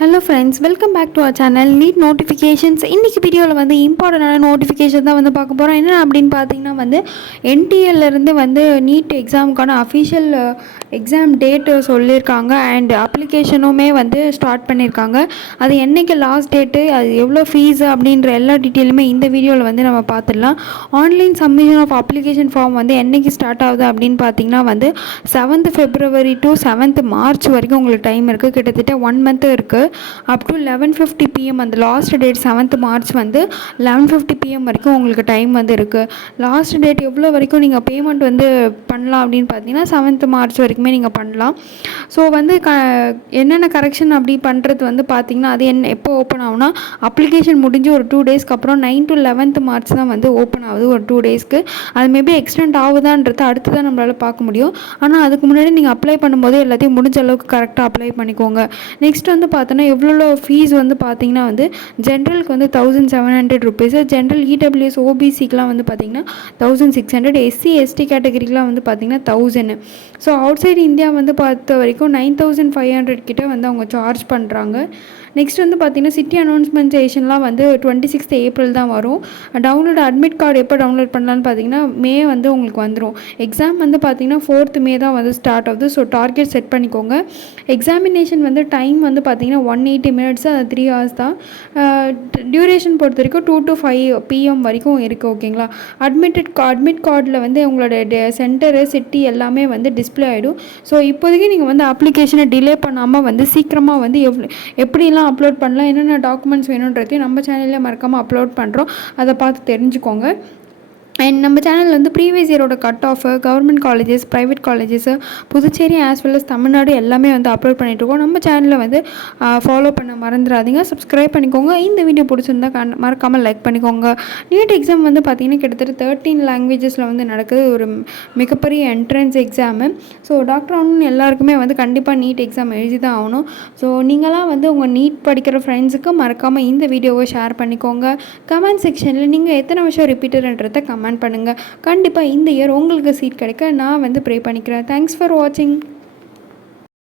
Hello friends, welcome back to our channel NEET notifications. இன்றைக்கி வீடியோவில் வந்து இம்பார்ட்டண்டான நோட்டிஃபிகேஷன் தான் வந்து பார்க்க போகிறோம். என்ன அப்படின்னு பார்த்தீங்கன்னா வந்து என்டிஎல்லேருந்து வந்து நீட் எக்ஸாமுக்கான அஃபிஷியல் எக்ஸாம் டேட்டு சொல்லியிருக்காங்க. அண்ட் அப்ளிகேஷனுமே வந்து ஸ்டார்ட் பண்ணியிருக்காங்க. அது என்றைக்கு லாஸ்ட் டேட்டு, அது எவ்வளோ ஃபீஸு அப்படின்ற எல்லா டீட்டெயிலுமே இந்த வீடியோவில் வந்து நம்ம பார்த்துடலாம். Online submission of application form வந்து என்றைக்கு ஸ்டார்ட் ஆகுது அப்படின்னு பார்த்தீங்கன்னா வந்து 7th February to 7th March வரைக்கும் உங்களுக்கு டைம் இருக்குது. கிட்டத்தட்ட 1 month இருக்குது. அப் டு 11:50 PM அந்த லாஸ்ட் டேட் 7th March வந்து 11:50 PM வரைக்கும் உங்களுக்கு டைம் வந்து இருக்குது. லாஸ்ட் டேட் எவ்வளோ வரைக்கும் நீங்கள் பேமெண்ட் வந்து பண்ணலாம் அப்படின்னு பார்த்தீங்கன்னா 7th March வரைக்குமே நீங்கள் பண்ணலாம். ஸோ வந்து என்னென்ன கரெக்ஷன் அப்படி பண்ணுறது வந்து பார்த்திங்கன்னா அது எப்போ ஓப்பன் ஆகுனா அப்ளிகேஷன் முடிஞ்சு ஒரு 2 daysக்கு அப்புறம் 9 to 11th March தான் வந்து ஓப்பன் ஆகுது. ஒரு 2 daysக்கு அது மேபி எக்ஸ்டெண்ட் ஆகுதான்றது அடுத்து தான் நம்மளால் பார்க்க முடியும். ஆனால் அதுக்கு முன்னாடி நீங்கள் அப்ளை பண்ணும்போது எல்லாத்தையும் முடிஞ்ச அளவுக்கு கரெக்டாக அப்ளை பண்ணிக்கோங்க. நெக்ஸ்ட் வந்து பார்த்தோன்னா எவ்வளோ ஃபீஸ் வந்து பார்த்திங்கன்னா வந்து ஜென்ரலுக்கு வந்து 1700 rupees, ஜென்ரல் இடபிள்யூஎஸ் ஓபிசிக்கெலாம் வந்து பார்த்திங்கன்னா 1600, எஸ்சி எஸ்டி கேட்டகரிக்கெலாம் வந்து பார்த்திங்கன்னா 1000. ஸோ அவுட் சைடு இந்தியா வந்து பார்த்த வரைக்கும் 9500 கிட்ட வந்து அவங்க சார்ஜ் பண்ணுறாங்க. நெக்ஸ்ட் வந்து பார்த்திங்கன்னா சிட்டி அனௌன்ஸ்மெண்டேஷன்லாம் வந்து 26th April தான் வரும். டவுன்லோட் அட்மிட் கார்டு எப்போ டவுன்லோட் பண்ணலான்னு பார்த்தீங்கன்னா மே வந்து உங்களுக்கு வந்துடும். எக்ஸாம் வந்து பார்த்திங்கன்னா 4th May தான் வந்து ஸ்டார்ட் ஆகுது. ஸோ டார்கெட் செட் பண்ணிக்கோங்க. எக்ஸாமினேஷன் வந்து டைம் வந்து பார்த்திங்கன்னா 180 minutes, அது 3 hours தான். டியூரேஷன் பொறுத்த வரைக்கும் 2 to 5 PM வரைக்கும் இருக்குது. ஓகேங்களா? அட்மிட் கார்டில் வந்து உங்களோட சென்டரு சிட்டி எல்லாமே வந்து டிஸ்பிளே ஆகிடும். ஸோ இப்போதைக்கு நீங்கள் வந்து அப்ளிகேஷனை டிலே பண்ணாமல் வந்து சீக்கிரமாக வந்து எப்படிலாம் அப்லோட் பண்ணலாம், என்னென்ன டாக்குமெண்ட்ஸ் வேணுன்றதையும் நம்ம சேனலில் மறக்காமல் அப்லோட் பண்ணுறோம். அதை பார்த்து தெரிஞ்சுக்கோங்க. அண்ட் நம்ம சேனலில் வந்து ப்ரீவியஸ் இயரோட cut off, government colleges, private colleges, Puducherry as well as Tamil Nadu எல்லாமே வந்து அப்லோட் பண்ணிகிட்ருக்கோம். நம்ம சேனலில் வந்து ஃபாலோ பண்ண மறந்துடாதீங்க. சப்ஸ்கிரைப் பண்ணிக்கோங்க. இந்த வீடியோ பிடிச்சிருந்தா மறக்காமல் லைக் பண்ணிக்கோங்க. நீட் எக்ஸாம் வந்து பார்த்திங்கன்னா கிட்டத்தட்ட 13 languages வந்து நடக்குது. ஒரு மிகப்பெரிய என்ட்ரன்ஸ் எக்ஸாமு. ஸோ டாக்டர் ஆகணும்னு எல்லாருக்குமே வந்து கண்டிப்பாக நீட் எக்ஸாம் எழுதி தான் ஆகணும். ஸோ நீங்களாம் வந்து உங்கள் நீட் படிக்கிற ஃப்ரெண்ட்ஸுக்கு மறக்காமல் இந்த வீடியோவை ஷேர் பண்ணிக்கோங்க. கமெண்ட் செக்ஷனில் நீங்கள் எத்தனை வருஷம் ரிப்பீட்டர்ன்றதை கமெண்ட் பண்ணுங்கள். கண்டிப்பாக இந்த இயர் உங்களுக்கு சீட் கிடைக்க நான் வந்து ப்ரே பண்ணிக்கிறேன். தேங்க்ஸ் ஃபார் வாட்சிங்.